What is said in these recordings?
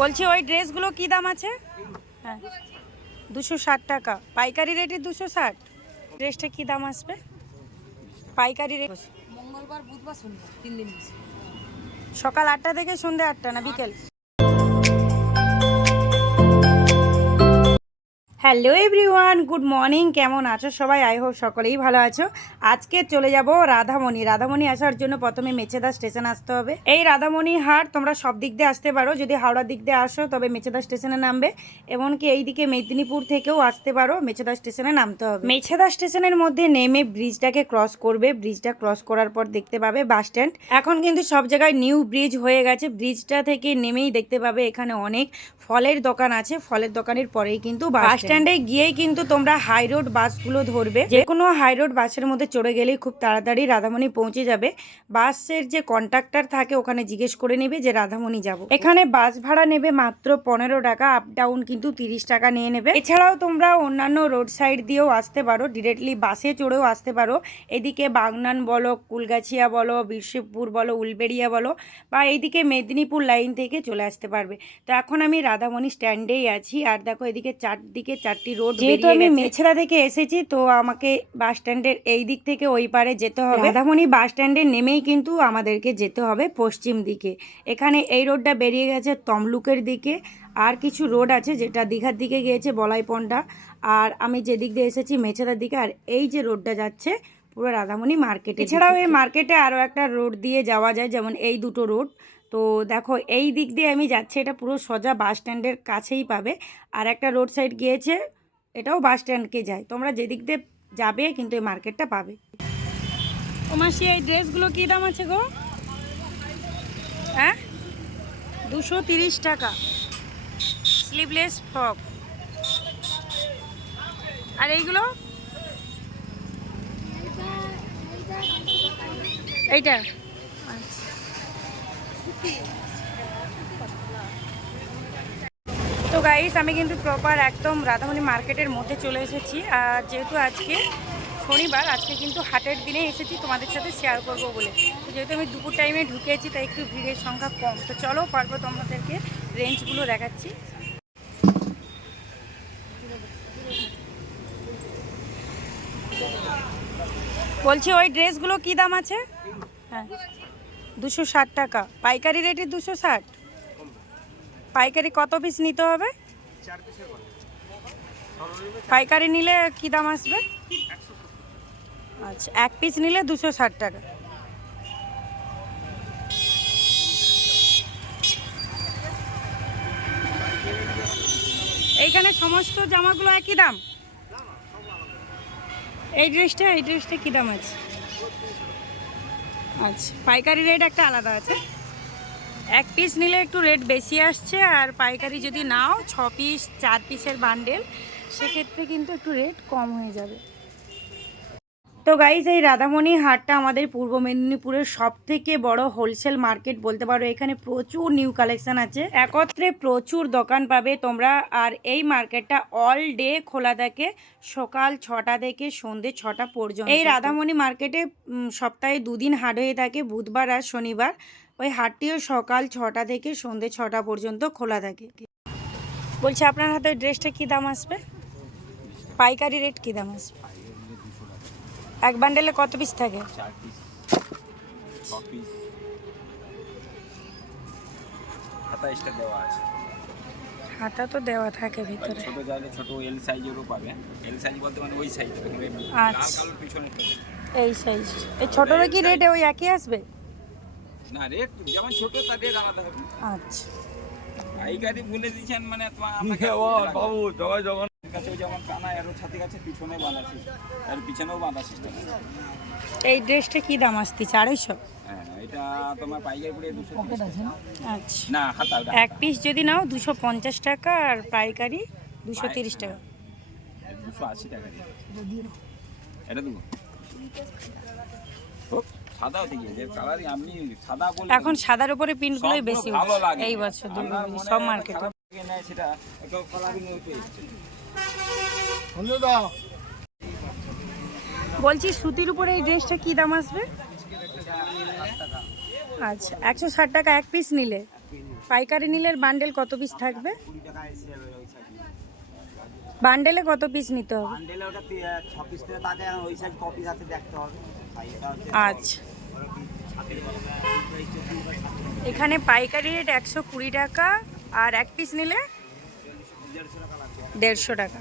বলছি ওই ড্রেসগুলো কি দাম আছে? হ্যাঁ। দুশো ষাট টাকা। পাইকারি রেটে দুশো ষাট। ড্রেসটা কি দাম আসবে? পাইকারি রেট মঙ্গলবার বুধবার শনিবার তিন দিন সকাল আটটা থেকে সন্ধ্যে আটটা না বিকেল? হ্যালো এভরিওয়ান গুড মর্নিং কেমন আছো সবাই? আই হোপ সকলেই ভালো আছো। আজকে চলে যাব রাধামণি। রাধামণি আসার জন্য প্রথমে মেছেদা স্টেশন আসতে হবে। এই রাধামণি হাট তোমরা সব দিক দিয়ে আসতে পারো। যদি হাওড়ার দিক দিয়ে আসো তবে মেছেদা স্টেশনে নামবে। এমনকি এইদিকে মেদিনীপুর থেকেও আসতে পারো। মেছেদা স্টেশনে নামতে হবে। মেছেদা স্টেশনের মধ্যে নেমে ব্রিজটাকে ক্রস করবে। ব্রিজটা ক্রস করার পর দেখতে পাবে বাস স্ট্যান্ড। এখন কিন্তু সব জায়গায় নিউ ব্রিজ হয়ে গেছে। ব্রিজটা থেকে নেমেই দেখতে পাবে এখানে অনেক ফলের দোকান আছে। ফলের দোকানের পরেই কিন্তু বাস স্ট্যান্ডে। গিয়েই কিন্তু তোমরা হাই রোড বাসগুলো ধরবে। যে কোনো হাই রোড বাসের মধ্যে চড়ে গেলেই খুব তাড়াতাড়ি রাধামণি পৌঁছে যাবে। বাসের যে কন্ট্রাক্টর থাকে ওখানে জিজ্ঞেস করে নেবে যে রাধামণি যাব। এখানে বাস ভাড়া নেবে মাত্র পনেরো টাকা আপ ডাউন কিন্তু তিরিশ টাকা নিয়ে নেবে। এছাড়াও তোমরা অন্যান্য রোড সাইড দিয়েও আসতে পারো ডিরেক্টলি বাসে চড়েও আসতে পারো। এদিকে বাগনান বলো কুলগাছিয়া বলো বিরশিবপুর বলো উলবেড়িয়া বলো বা এইদিকে মেদিনীপুর লাইন থেকে চলে আসতে পারবে। তো এখন আমি রাধামণি স্ট্যান্ডেই আছি আর দেখো এদিকে চারদিকে চারটি রোড যেহেতু আমি মেছেরা থেকে এসেছি তো আমাকে বাস স্ট্যান্ডের এই দিক থেকে ওই পারে যেতে হবে। রাধামণি বাস স্ট্যান্ডে নেমেই কিন্তু আমাদেরকে যেতে হবে পশ্চিম দিকে। এখানে এই রোডটা বেরিয়ে গেছে তমলুকের দিকে। আর কিছু রোড আছে যেটা দীঘার দিকে গিয়েছে বলাইপন্ডা। আর আমি যেদিক দিয়ে এসেছি মেছেদার দিকে আর এই যে রোডটা যাচ্ছে পুরো রাধামণি মার্কেটে এছাড়াও এই মার্কেটে আরও একটা রোড দিয়ে যাওয়া যায় যেমন এই দুটো রোড। তো দেখো, এই দিক দিয়ে আমি যাচ্ছি। এটা পুরো সোজা বাস স্ট্যান্ডের কাছেই পাবে। আর একটা রোড সাইড গিয়েছে, এটাও বাস স্ট্যান্ডকে যায়। তোমরা যেদিক দিয়ে যাবে কিন্তু এই মার্কেটটা পাবে। মাসি এই ড্রেসগুলো কী দাম আছে গো? হ্যাঁ? দুশো তিরিশ টাকা। স্লিভলেস ফ্রক আর এইগুলো? এইটা। তো গাইস আমি কিন্তু প্রপার একদম রাধামণি মার্কেটের মধ্যে চলে এসেছি। আর যেহেতু আজকে শনিবার, আজকে কিন্তু হাটের দিনে এসেছি, তোমাদের সাথে শেয়ার করব বলে। তো যেহেতু আমি দুপুর টাইমে ঢুকেছি, তাই একটু ভিড়ের সংখ্যা কম। তো চলো, পারব তোমাদেরকে রেঞ্জগুলো দেখাচ্ছি। বলছি, ওই ড্রেসগুলো কি দাম আছে? হ্যাঁ। দুশো ষাট টাকা। পাইকারি রেটে দুশো ষাট। পাইকারি কত পিস নিতে হবে? পাইকারি নিলে কি দাম আসবে? আচ্ছা এক পিস নিলে দুশো ষাট টাকা। এইখানে সমস্ত জামাগুলো একই দাম? এই ড্রেসটা এই ড্রেসটা কী দাম আছে? আচ্ছা পাইকারি রেট একটা আলাদা আছে। এক পিস নিলে একটু রেট বেশি আসছে, আর পাইকারি যদি নাও, ছ পিস চার পিসের বান্ডেল সেক্ষেত্রে কিন্তু একটু রেট কম হয়ে যাবে। তো গাইজ এই রাধামণি হাটটা আমাদের পূর্ব মেদিনীপুরের সব থেকে বড় হোলসেল মার্কেট বলতে পারো, এখানে প্রচুর নিউ কালেকশন আছে। একত্রে প্রচুর দোকান পাবে তোমরা, আর এই মার্কেটটা অল ডে খোলা থাকে, সকাল ছটা থেকে সন্ধে ছটা পর্যন্ত। এই রাধামণি মার্কেটে সপ্তাহে দুদিন হাট হয়ে থাকে, বুধবার আর শনিবার। ওই হাটটিও সকাল ছটা থেকে সন্ধে ছটা পর্যন্ত খোলা থাকে। বলছি, আপনার হাতে ড্রেসটা কী দাম আসবে? পাইকারি রেট কী দাম আসবে? এক বান্ডেলে কত পিস থাকে? চার পিস ছ দেওয়া আছে। হাতা তো দেওয়া থাকে ভিতরে। ছোট চাইলে ছোট এল সাইজেরও পাবে। এল সাইজ বলতে মানে ওই সাইজ আচ্ছা। পিছনে এই সাইজ এই ছোটরা কি রেটে ওই একই আসবে? না রেট যেমন ছোট তার রেট আলাদা হবে। আচ্ছা। পাইকারি বলে দিয়েছেন মানে তোমার আপনাকে বাবু জয় জগন কাছে ওই যেমন কানা এরও ছাতি কাছে পিছনে বাঁধা সিস্টেম এর পিছনেও বাঁধা সিস্টেম এই ড্রেসটা কি দাম আসতেছে? আড়াইশো? হ্যাঁ এটা তোমার পাইকারি পড়ে দুশো আচ্ছা। না হাতা এক পিস যদি নাও দুশো পঞ্চাশ টাকা আর পাইকারি দুশো তিরিশ টাকা। দুশো আশি এটা দেবো? এখন সাদার উপরে প্রিন্টগুলোই বেশি ভালো উঠছে লাগে। এই বছর সব মার্কেটে সেটা একটু কালারিং হতে এসছে বলছি সুতির উপরে এই ড্রেসটা কি দাম আসবে? আচ্ছা একশো ষাট টাকা এক পিস নিলে। পাইকারি নিলে বান্ডেল কত পিস থাকবে? বান্ডেলে কত পিস নিতে হবে? আচ্ছা। এখানে পাইকারি রেট একশো কুড়ি টাকা আর এক পিস নিলে দেড়শো টাকা।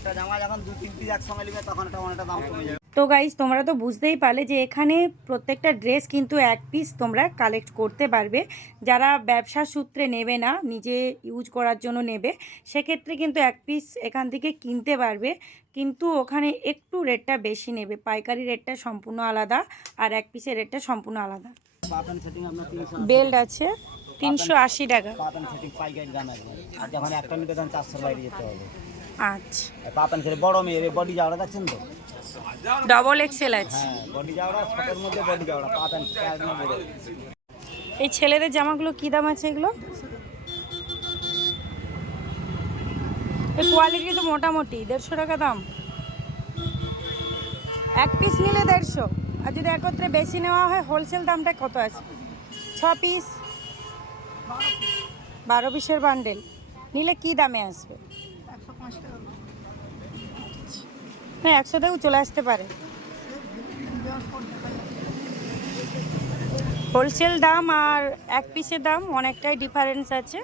একটা জামা যখন দু তিন পিস একসঙ্গে নেবে তখন এটা অনেকটা দাম কমে যাবে। তো গাইজ তোমরা তো বুঝতেই পারলে যে এখানে প্রত্যেকটা ড্রেস কিন্তু এক পিস তোমরা কালেক্ট করতে পারবে। যারা ব্যবসা সূত্রে নেবে না নিজে ইউজ করার জন্য নেবে সেক্ষেত্রে কিন্তু এক পিস এখান থেকে কিনতে পারবে। কিন্তু ওখানে একটু রেটটা বেশি নেবে। পাইকারি রেটটা সম্পূর্ণ আলাদা আর এক পিসের রেটটা সম্পূর্ণ আলাদা। বেল্ট আছে তিনশো আশি টাকা। পাইকারি দাম আর যখন একটা নিতে তখন বাইরে যেতে হবে। আচ্ছা। পাতান সেটি বড় মেয়ের বডি যাওয়াটা দেখছেন তো? ডবল এক্সেল আছে। হ্যাঁ বডি যাওয়াটা ছোটোর মধ্যে বডি একদম বড়। এই ছেলেদের জামাগুলো কি দাম আছে এগুলো? এই কোয়ালিটি তো মোটামুটি দেড়শো টাকা দাম। এক পিস নিলে দেড়শো। আর যদি একত্রে বেশি নেওয়া হয় হোলসেল দামটা কত আছে? ছ পিস বারো পিসের বান্ডেল নিলে কি দামে আসবে? না, একশোতেও চলে আসতে পারে। হোলসেল দাম আর এক পিসের দাম অনেকটাই ডিফারেন্স আছে।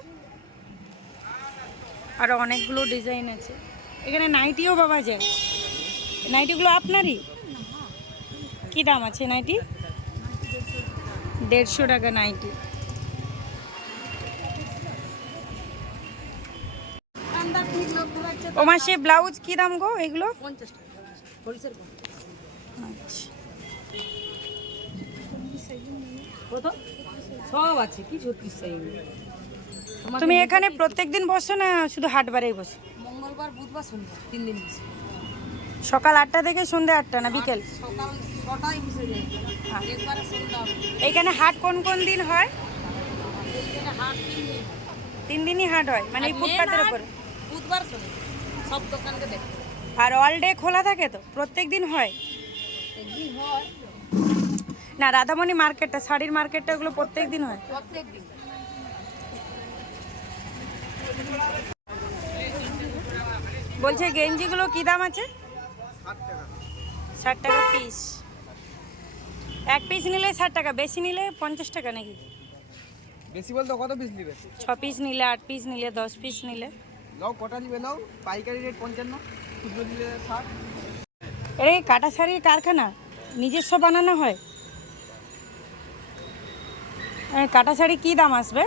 আর অনেকগুলো ডিজাইন আছে। এখানে নাইটিও পাওয়া যায়। নাইটিগুলো আপনারই? কি দাম আছে নাইটি? দেড়শো টাকা নাইটি। ও মাসে ব্লাউজ কি দাম গো এগুলো? আচ্ছা। সব আছে কি তুমি এখানে প্রত্যেকদিন বসো না শুধু হাটবারেই বসো? মঙ্গলবার বুধবার শনিবার তিন দিন বসে। সকাল আটটা থেকে সন্ধ্যে আটটা না বিকেল? হবে। এইখানে হাট কোন কোন দিন হয়? তিন দিন। দিনই হাট হয় মানে ফুটপাতের উপরে। বুধবার শনিবার। সব দোকানকে হবে। আর অল ডে খোলা থাকে তো? প্রত্যেক দিন হয়? একদিন হয়। না রাধামণি মার্কেটটা শাড়ির মার্কেটটা ওগুলো প্রত্যেক দিন হয়। প্রত্যেক দিন বলছে গেঞ্জিগুলো কি দাম আছে? ষাট টাকা পিস এক পিস নিলে ষাট টাকা বেশি নিলে পঞ্চাশ টাকা নাকি? বেশি বলতে কত পিস নিবে? ছ পিস নিলে আট পিস নিলে দশ পিস নিলে। নাও, কটা নিবে নাও? পাইকারি রেট পঞ্চান্ন, খুচরো ষাট। এরে কাটা শাড়ির কারখানা, নিজস্ব বানানো হয়। কাটা শাড়ি কী দাম আসবে?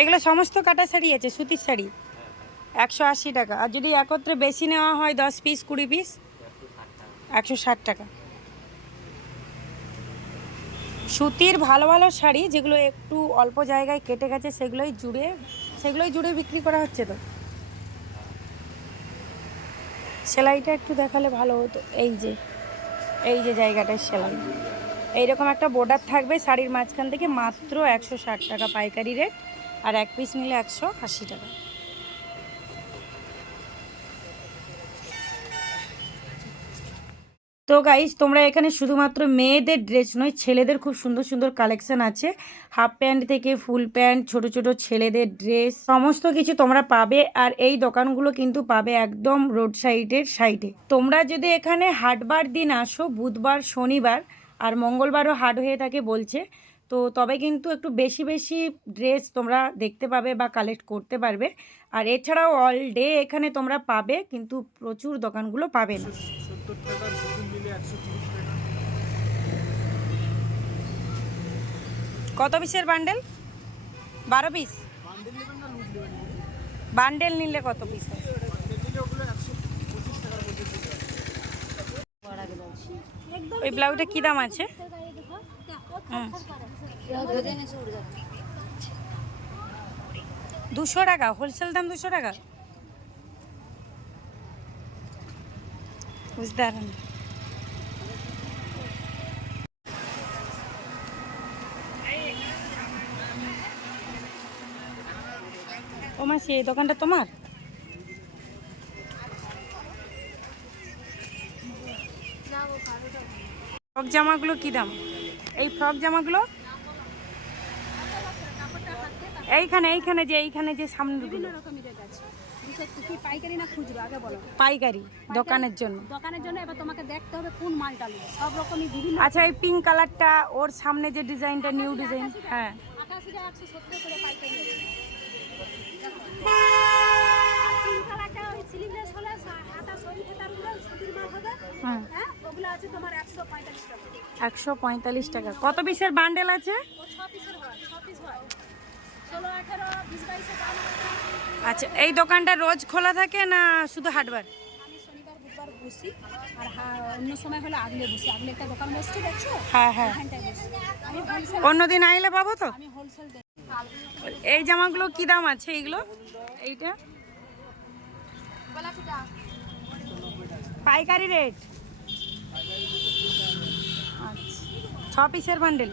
এগুলো সমস্ত কাটা শাড়ি আছে, সুতির শাড়ি। একশো আশি টাকা। আর যদি একত্রে বেশি নেওয়া হয়, দশ পিস কুড়ি পিস একশো ষাট টাকা। সুতির ভালো ভালো শাড়ি যেগুলো একটু অল্প জায়গায় কেটে গেছে, সেগুলোই জুড়ে সেগুলোই জুড়ে বিক্রি করা হচ্ছে তো। সেলাইটা একটু দেখালে ভালো হতো। এই যে এই যে জায়গাটায় সেলাই। এইরকম একটা বর্ডার থাকবে শাড়ির মাঝখান থেকে মাত্র একশো ষাট টাকা পাইকারি রেট আর এক পিস নিলে একশো আশি টাকা। তো গাইজ তোমরা এখানে শুধুমাত্র মেয়েদের ড্রেস নয়, ছেলেদের খুব সুন্দর সুন্দর কালেকশান আছে। হাফ প্যান্ট থেকে ফুল প্যান্ট ছোট ছোট ছেলেদের ড্রেস সমস্ত কিছু তোমরা পাবে। আর এই দোকানগুলো কিন্তু পাবে একদম রোড সাইডের সাইডে তোমরা যদি এখানে হাটবার দিন আসো, বুধবার, শনিবার, আর মঙ্গলবারও হাট হয়ে থাকে বলছে, তো তবে কিন্তু একটু বেশি বেশি ড্রেস তোমরা দেখতে পাবে বা কালেক্ট করতে পারবে। আর এছাড়াও অল ডে এখানে তোমরা পাবে, কিন্তু প্রচুর দোকানগুলো পাবে না। কত পিসের বান্ডেল? বারো পিস? বান্ডেল নিলে কত পিস ওই ব্লাউজটা কী দাম আছে? দুশো টাকা? হোলসেল দাম দুশো টাকা? বুঝতে পারেন ও মাসি এই দোকানটা তোমার? ফ্রক জামাগুলো কী দাম? এই ফ্রক জামাগুলো? এইখানে এইখানে যে এইখানে যে সামনে বিভিন্ন রকমের পাইকারি না খুচরো? আগে বলো। পাইকারি দোকানের জন্য। দোকানের জন্য এবার তোমাকে দেখতে হবে কোন মালটা নেবে। সব রকমই বিভিন্ন আচ্ছা এই পিঙ্ক কালারটা ওর সামনে যে ডিজাইনটা নিউ ডিজাইন হ্যাঁ। আকাশিটা একশো সত্তর করে পাইকারি একশো পঁয়তাল্লিশ টাকা। একশো পঁয়তাল্লিশ টাকা। কত পিসের বান্ডেল আছে? হয় হয়। আচ্ছা এই দোকানটা রোজ খোলা থাকে না শুধু হাটবার? আমি বসি। আর অন্য সময় হলে আগলে বসি। আগলে একটা দোকান বসছি দেখছ? হ্যাঁ হ্যাঁ। অন্যদিন আইলে পাবো তো? আমি হোলসেল দেখি এই জামাগুলো কি দাম আছে এইগুলো? এইটা? পাইকারি রেট? আচ্ছা। ছ পিসের বান্ডেল